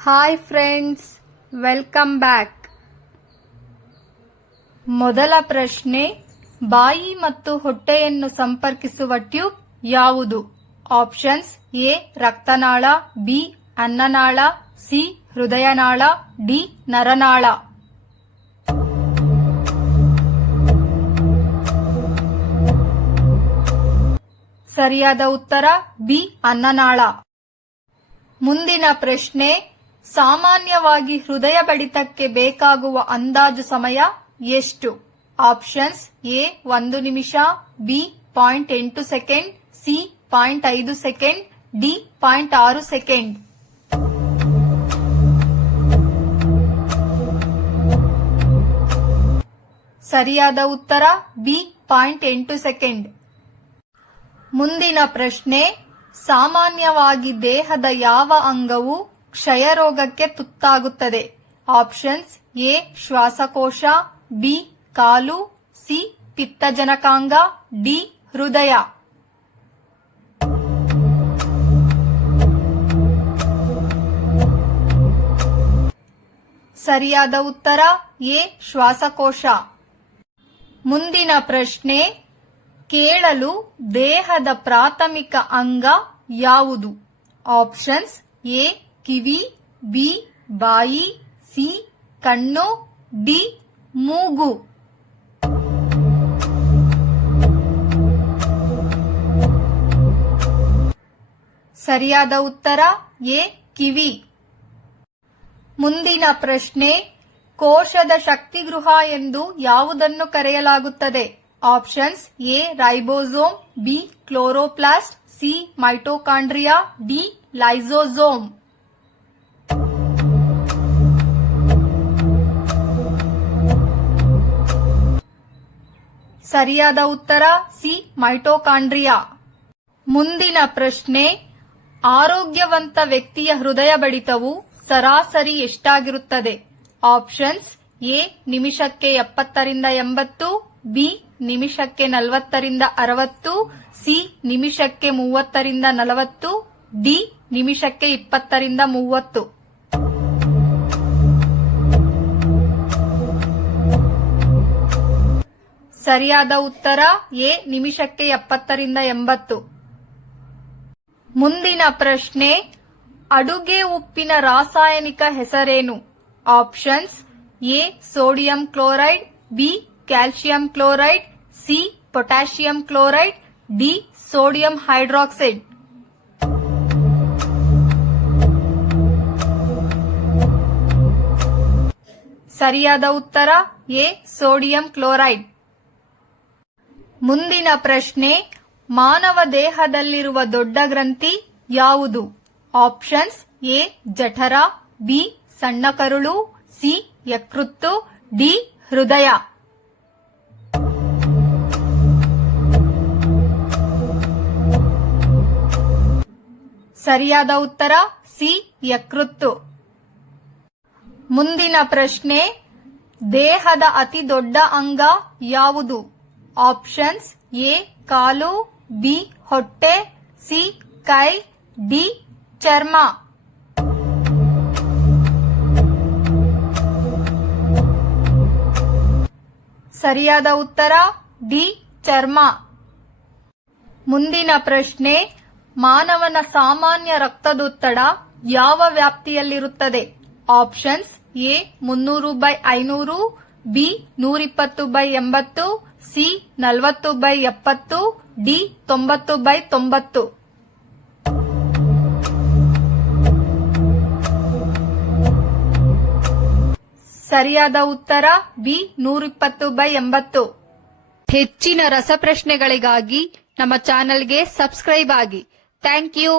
Hi friends welcome back ಮೊದಲ ಪ್ರಶ್ನೆ, ಬಾಯಿ ಮತ್ತು ಹೊಟ್ಟೆಯನ್ನು ಸಂಪರ್ಕಿಸುವ ಟ್ಯೂಬ್ ಯಾವುದು? ಆಪ್ಷನ್ಸ್ ಎ ರಕ್ತನಾಳ ಬಿ ಅನ್ನನಾಳ ಸಿ ಹೃದಯನಾಳ ಡಿ ನರನಾಳ. ಸರಿಯಾದ ಉತ್ತರ ಬಿ ಅನ್ನನಾಳ. ಮುಂದಿನ ಪ್ರಶ್ನೆ ಸಾಮಾನ್ಯವಾಗಿ ಹೃದಯ ಬಡಿತಕ್ಕೆ ಬೇಕಾಗುವ ಅಂದಾಜು ಸಮಯ ಎಷ್ಟು? ಆಪ್ಷನ್ಸ್ ಎ, ಒಂದು ನಿಮಿಷ, ಬಿ, ಪಾಯಿಂಟ್ ಎಂಟು ಸೆಕೆಂಡ್, ಸಿ, ಪಾಯಿಂಟ್ ಐದು ಸೆಕೆಂಡ್, ಡಿ, ಪಾಯಿಂಟ್ ಆರು ಸೆಕೆಂಡ್. ಸರಿಯಾದ ಉತ್ತರ, ಬಿ, ಪಾಯಿಂಟ್ ಎಂಟು ಸೆಕೆಂಡ್. ಮುಂದಿನ ಪ್ರಶ್ನೆ, ಸಾಮಾನ್ಯವಾಗಿ ದೇಹದ ಯಾವ ಅಂಗವು ಕ್ಷಯರೋಗಕ್ಕೆ ತುತ್ತಾಗುತ್ತದೆ. ಆಪ್ಷನ್ಸ್ ಎ, ಶ್ವಾಸಕೋಶ, ಬಿ, ಕಾಲು, ಸಿ, ಪಿತ್ತಜನಕಾಂಗ, ಡಿ, ಹೃದಯ. ಸರಿಯಾದ ಉತ್ತರ ಎ, ಶ್ವಾಸಕೋಶ. ಮುಂದಿನ ಪ್ರಶ್ನೆ, ಕೇಳಲು ದೇಹದ ಪ್ರಾಥಮಿಕ ಅಂಗ ಯಾವುದು? ಆಪ್ಷನ್ಸ್ ಎ ಕಿವಿ, ಬಿ, ಬಾಯಿ, ಸಿ, ಕಣ್ಣು, ಡಿ, ಮೂಗು. ಸರಿಯಾದ ಉತ್ತರ, ಎ, ಕಿವಿ. ಮುಂದಿನ ಪ್ರಶ್ನೆ, ಕೋಶದ ಶಕ್ತಿಗೃಹ ಎಂದು ಯಾವುದನ್ನು ಕರೆಯಲಾಗುತ್ತದೆ? Options, A, ribosome, B, chloroplast, C, mitochondria, D, lysosome. ಸರಿಯಾದ ಉತ್ತರ ಸಿ, ಮೈಟೋಕಾಂಡ್ರಿಯಾ. ಮುಂದಿನ ಪ್ರಶ್ನೆ, ಆರೋಗ್ಯವಂತ ವ್ಯಕ್ತಿಯ ಹೃದಯ ಬಡಿತವು ಸರಾಸರಿ ಎಷ್ಟಾಗಿರುತ್ತದೆ? ಆಪ್ಷನ್ಸ್, ಎ, ನಿಮಿಷಕ್ಕೆ ಎಪ್ಪತ್ತರಿಂದ ಎಂಬತ್ತು, ಬಿ, ನಿಮಿಷಕ್ಕೆ ನಲವತ್ತರಿಂದ ಅರವತ್ತು, ಸಿ, ನಿಮಿಷಕ್ಕೆ ಮೂವತ್ತರಿಂದ ನಲವತ್ತು, ಡಿ, ನಿಮಿಷಕ್ಕೆ ಇಪ್ಪತ್ತರಿಂದ ಮೂವತ್ತು. ಸರಿಯಾದ ಉತ್ತರ ಎ, ನಿಮಿಷಕ್ಕೆ ಎಪ್ಪತ್ತರಿಂದ ಎಂಬತ್ತು. ಮುಂದಿನ ಪ್ರಶ್ನೆ, ಅಡುಗೆ ಉಪ್ಪಿನ ರಾಸಾಯನಿಕ ಹೆಸರೇನು? Options, A, sodium chloride, B, calcium chloride, C, potassium chloride, D, sodium hydroxide. ಸರಿಯಾದ ಉತ್ತರ ಎ, ಸೋಡಿಯಂ ಕ್ಲೋರೈಡ್. ಮುಂದಿನ ಪ್ರಶ್ನೆ, ಮಾನವ ದೇಹದಲ್ಲಿರುವ ದೊಡ್ಡ ಗ್ರಂಥಿ ಯಾವುದು? ಆಪ್ಷನ್ಸ್ ಎ, ಜಠರ, ಬಿ, ಸಣ್ಣ ಕರುಳು, ಸಿ, ಯಕೃತ್ತು, ಡಿ, ಹೃದಯ. ಸರಿಯಾದ ಉತ್ತರ, ಸಿ, ಯಕೃತ್ತು. ಮುಂದಿನ ಪ್ರಶ್ನೆ, ದೇಹದ ಅತಿ ದೊಡ್ಡ ಅಂಗ ಯಾವುದು? ಆಪ್ಷನ್ಸ್ ಎ ಕಾಲು ಬಿ ಹೊಟ್ಟೆ ಸಿ ಕೈ ಡಿ ಚರ್ಮ ಸರಿಯಾದ ಉತ್ತರ ಡಿ ಚರ್ಮ. ಮುಂದಿನ ಪ್ರಶ್ನೆ, ಮಾನವನ ಸಾಮಾನ್ಯ ರಕ್ತದೊತ್ತಡ ಯಾವ ವ್ಯಾಪ್ತಿಯಲ್ಲಿರುತ್ತದೆ? ಆಪ್ಷನ್ಸ್ ಎ ಮುನ್ನೂರು ಬೈ ಐನೂರು ಬಿ ನೂರಿಪ್ಪತ್ತು ಬೈ ಎಂಬತ್ತು, ಸಿ ನಲವತ್ತು ಬೈ ಎಪ್ಪತ್ತು, ಡಿ ತೊಂಬತ್ತು ಬೈ ತೊಂಬತ್ತು. ಸರಿಯಾದ ಉತ್ತರ ಬಿ ನೂರಿಪ್ಪತ್ತು ಬೈ ಎಂಬತ್ತು. ಹೆಚ್ಚಿನ ರಸಪ್ರಶ್ನೆಗಳಿಗಾಗಿ ನಮ್ಮ ಚಾನೆಲ್ಗೆ ಸಬ್ಸ್ಕ್ರೈಬ್ ಆಗಿ. Thank you.